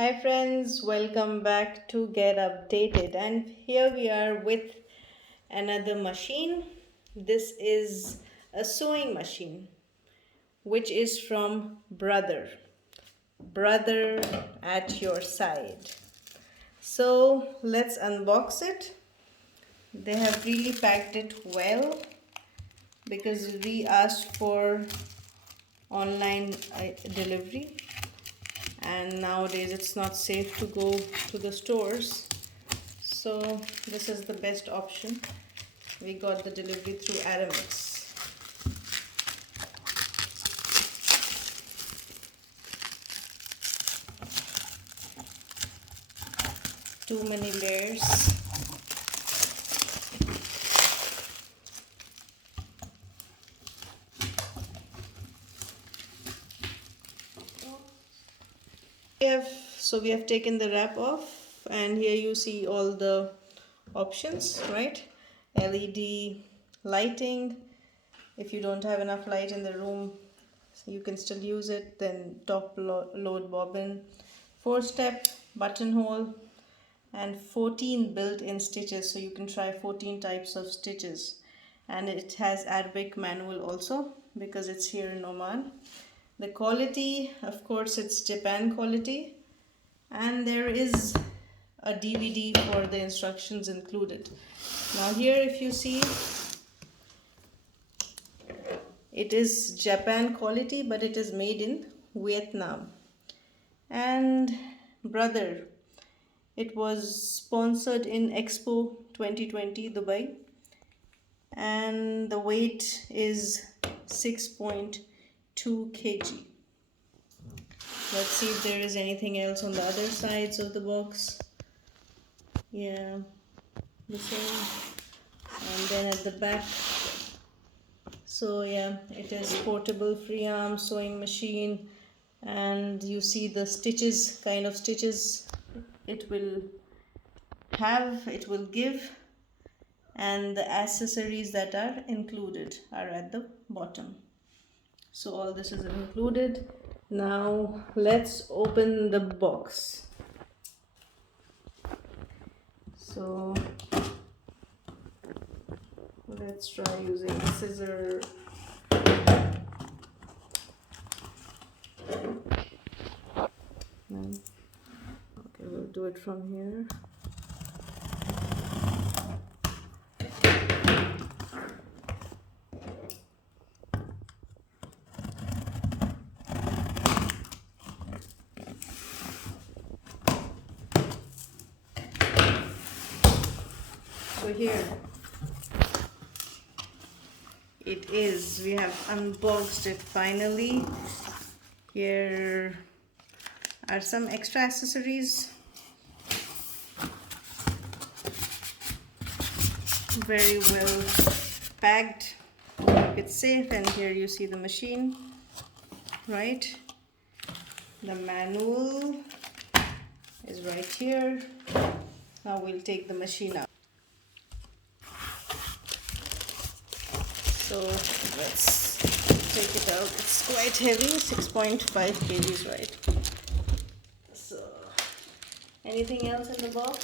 Hi friends, welcome back to Get Updated, and here we are with another machine. This is a sewing machine which is from Brother at your side. So let's unbox it. They have really packed it well because we asked for online delivery, and nowadays it's not safe to go to the stores, so this is the best option. We got the delivery through Aramex. Too many layers. We have taken the wrap off, and here you see all the options, right? LED lighting. If you don't have enough light in the room, you can still use it. Then top load bobbin, 4-step buttonhole, and 14 built-in stitches, so you can try 14 types of stitches. And it has Arabic manual also because it's here in Oman. The quality, of course, it's Japan quality, and there is a DVD for the instructions included. Now here, if you see, it is Japan quality, but it is made in Vietnam. And Brother, it was sponsored in Expo 2020 Dubai, and the weight is 6.2 kg. Let's see if there is anything else on the other sides of the box. Yeah, the same. And then at the back, so yeah, it is portable free arm sewing machine, and you see the stitches, kind of stitches it will give, and the accessories that are included are at the bottom. So all this is included. Now let's open the box. So let's try using a scissor. Okay, we'll do it from here. So here it is. We have unboxed it finally. Here are some extra accessories. Very well packed. Keep it safe. And here you see the machine, right? The manual is right here. Now we'll take the machine out. So let's take it out. It's quite heavy, 6.5 kgs, right? So anything else in the box?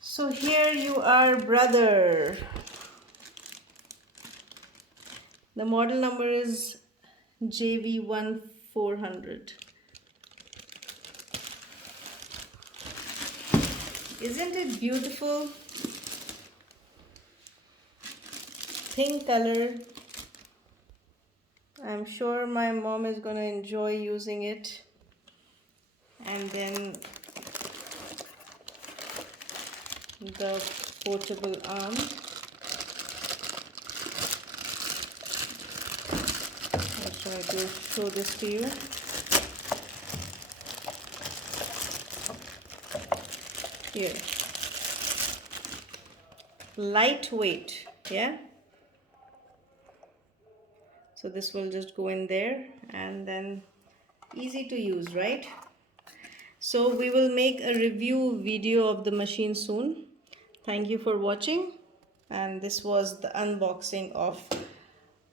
So here you are, Brother. The model number is JV1400. Isn't it beautiful? Pink color. I'm sure my mom is going to enjoy using it. And then the portable arm. I'll try to show this to you. Here. Lightweight, yeah? So this will just go in there, and then easy to use, right? So we will make a review video of the machine soon. Thank you for watching, and this was the unboxing of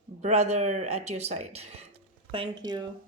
Brother at your side. Thank you.